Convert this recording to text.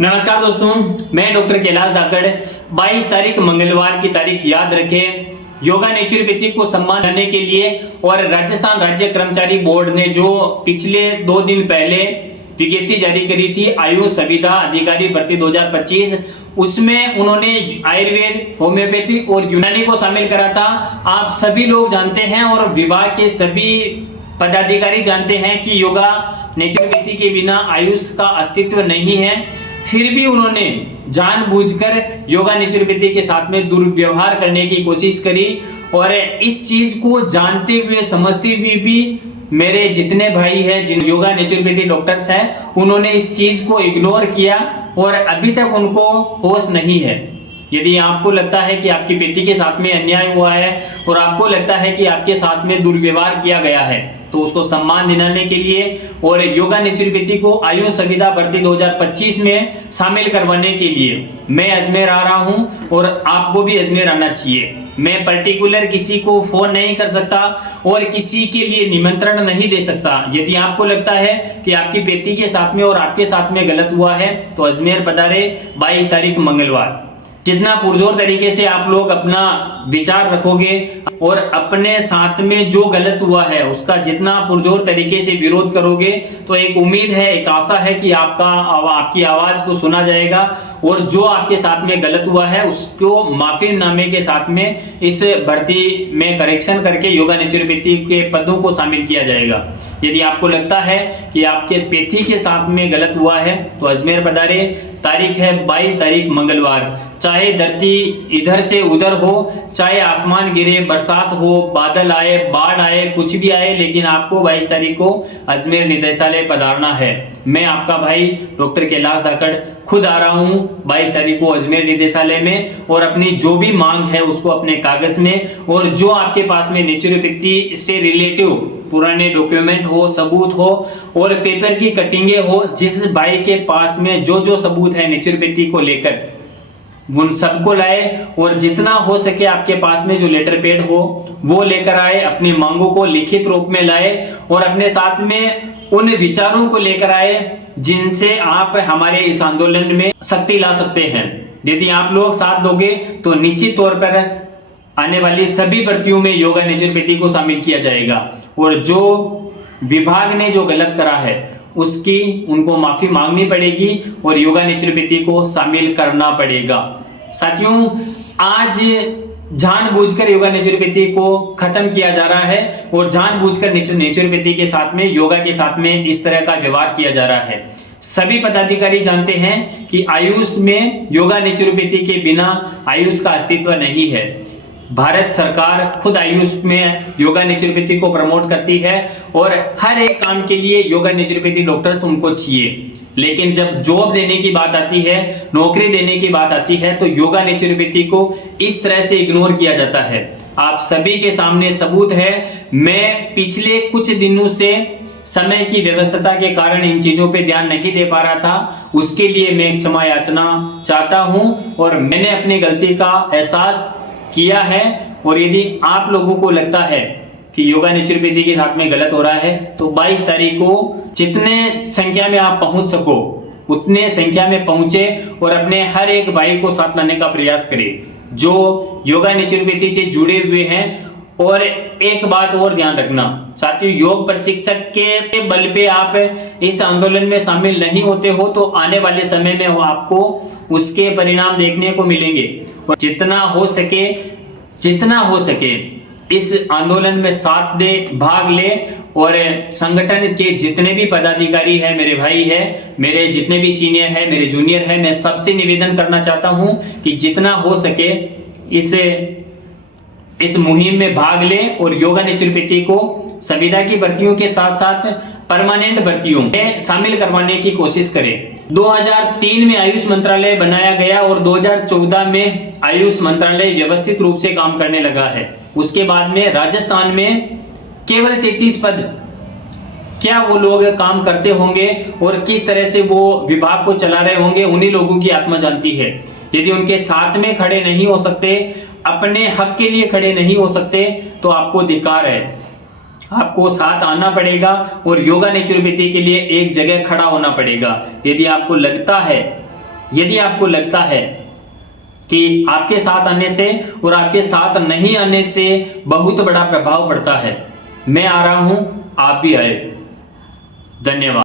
नमस्कार दोस्तों, मैं डॉक्टर कैलाश धाकड़। 22 तारीख मंगलवार की तारीख याद रखें। योगा नेचुरोपैथी को सम्मान देने के लिए और राजस्थान राज्य कर्मचारी बोर्ड ने जो पिछले 2 दिन पहले विज्ञप्ति जारी करी थी आयुष संविदा अधिकारी भर्ती 2025, उसमें उन्होंने आयुर्वेद, होम्योपैथी और यूनानी को शामिल करा था। आप सभी लोग जानते हैं और विभाग के सभी पदाधिकारी जानते हैं कि योगा नेचुरोपैथी के बिना आयुष का अस्तित्व नहीं है। फिर भी उन्होंने जानबूझकर योगा नेचुरोपैथी के साथ में दुर्व्यवहार करने की कोशिश करी और इस चीज को जानते हुए समझते हुए भी मेरे जितने भाई हैं जिन योगा नेचुरोपैथी डॉक्टर्स हैं उन्होंने इस चीज को इग्नोर किया और अभी तक उनको होश नहीं है। यदि आपको लगता है कि आपकी बेटी के साथ में अन्याय हुआ है और आपको लगता है कि आपके साथ में दुर्व्यवहार किया गया है तो उसको सम्मान दिलाने के लिए और योगा नेचुरोपैथी को आयुष संविदा भर्ती 2025 में शामिल करवाने के लिए मैं अजमेर आ रहा हूं और आपको भी अजमेर आना चाहिए। मैं पर्टिकुलर किसी को फोन नहीं कर सकता और किसी के लिए निमंत्रण नहीं दे सकता। यदि आपको लगता है कि आपकी बेटी के साथ में और आपके साथ में गलत हुआ है तो अजमेर पधारे 22 तारीख मंगलवार। जितना पुरजोर तरीके से आप लोग अपना विचार रखोगे और अपने साथ में जो गलत हुआ है उसका जितना पुरजोर तरीके से विरोध करोगे तो एक उम्मीद है, एक आशा है कि आपकी आवाज को सुना जाएगा और जो आपके साथ में गलत हुआ है उसको माफीनामे के साथ में इस भर्ती में करेक्शन करके योगा नेचुरोपैथी के पदों को शामिल किया जाएगा। यदि आपको लगता है कि आपके पेथी के साथ में गलत हुआ है तो अजमेर पधारे। तारीख है 22 तारीख मंगलवार। चाहे धरती इधर से उधर हो, चाहे आसमान गिरे, बरसात हो, बादल आए, बाढ़ आए, कुछ भी आए, लेकिन आपको 22 तारीख को अजमेर निदेशालय पधारना है। मैं आपका भाई डॉक्टर कैलाश धाकड़ खुद आ रहा हूं 22 तारीख को अजमेर निदेशालय में और अपनी जो भी मांग है उसको अपने कागज में और जो आपके पास में नेचुरोपैथी से रिलेटिव पुराने डॉक्यूमेंट हो, सबूत हो और पेपर की कटिंगे हो, जिस भाई के पास में जो सबूत है नेचुरोपैथी को लेकर उन सबको लाए और जितना हो सके आपके पास में जो लेटर पैड हो वो लेकर आए, अपनी मांगों को लिखित रूप में लाए और अपने साथ में उन विचारों को लेकर आए जिनसे आप हमारे इस आंदोलन में शक्ति ला सकते हैं। यदि आप लोग साथ दोगे तो निश्चित तौर पर आने वाली सभी भर्तियों में योगा नेचुरोपैथी को शामिल किया जाएगा और जो विभाग ने जो गलत करा है उसकी उनको माफी मांगनी पड़ेगी और योगा नेचुरोपैथी को शामिल करना पड़ेगा। साथियों, आज जानबूझकर योगा नेचुरोपैथी को खत्म किया जा रहा है और जानबूझकर नेचुरोपैथी के साथ में योगा के साथ में इस तरह का व्यवहार किया जा रहा है। सभी पदाधिकारी जानते हैं कि आयुष में योगा नेचुरोपैथी के बिना आयुष का अस्तित्व नहीं है। भारत सरकार खुद आयुष में योगा नेचुरोपैथी को प्रमोट करती है और हर एक काम के लिए योगा नेचुरोपैथी डॉक्टर्स उनको चाहिए, लेकिन जब जॉब देने की बात आती है, नौकरी देने की बात आती है तो योगा नेचुरोपैथी को इस तरह से इग्नोर किया जाता है। आप सभी के सामने सबूत है। मैं पिछले कुछ दिनों से समय की व्यवस्था के कारण इन चीजों पे ध्यान नहीं दे पा रहा था, उसके लिए मैं क्षमा याचना चाहता हूं और मैंने अपनी गलती का एहसास किया है। और यदि आप लोगों को लगता है कि योगा नेचुरोपैथी के साथ में गलत हो रहा है तो 22 तारीख को जितने संख्या में आप पहुंच सको उतने संख्या में पहुंचे और अपने हर एक भाई को साथ लाने का प्रयास करें जो योगा नेचुरोपैथी से जुड़े हुए हैं। और एक बात और ध्यान रखना साथियों, योग प्रशिक्षक के बल पे आप इस आंदोलन में शामिल नहीं होते हो तो आने वाले समय में आपको उसके परिणाम देखने को मिलेंगे। और जितना हो सके इस आंदोलन में साथ दे, भाग ले और संगठन के जितने भी पदाधिकारी हैं, मेरे भाई हैं, मेरे जितने भी सीनियर हैं, मेरे जूनियर हैं, मैं सबसे निवेदन करना चाहता हूं कि जितना हो सके इस मुहिम में भाग ले और योगा नेचुरोपैथी को संविदा की भर्तियों के साथ साथ परमानेंट भर्तियों में शामिल करवाने की कोशिश करें। 2003 में आयुष मंत्रालय बनाया गया और 2014 में आयुष मंत्रालय व्यवस्थित रूप से काम करने लगा है। उसके बाद में राजस्थान में केवल 33 पद, क्या वो लोग काम करते होंगे और किस तरह से वो विभाग को चला रहे होंगे उन्हीं लोगों की आत्मा जानती है। यदि उनके साथ में खड़े नहीं हो सकते, अपने हक के लिए खड़े नहीं हो सकते तो आपको धिक्कार है। आपको साथ आना पड़ेगा और योगा नेचुरोपैथी के लिए एक जगह खड़ा होना पड़ेगा। यदि आपको लगता है यदि आपको लगता है कि आपके साथ आने से और आपके साथ नहीं आने से बहुत बड़ा प्रभाव पड़ता है, मैं आ रहा हूं, आप भी आए। धन्यवाद।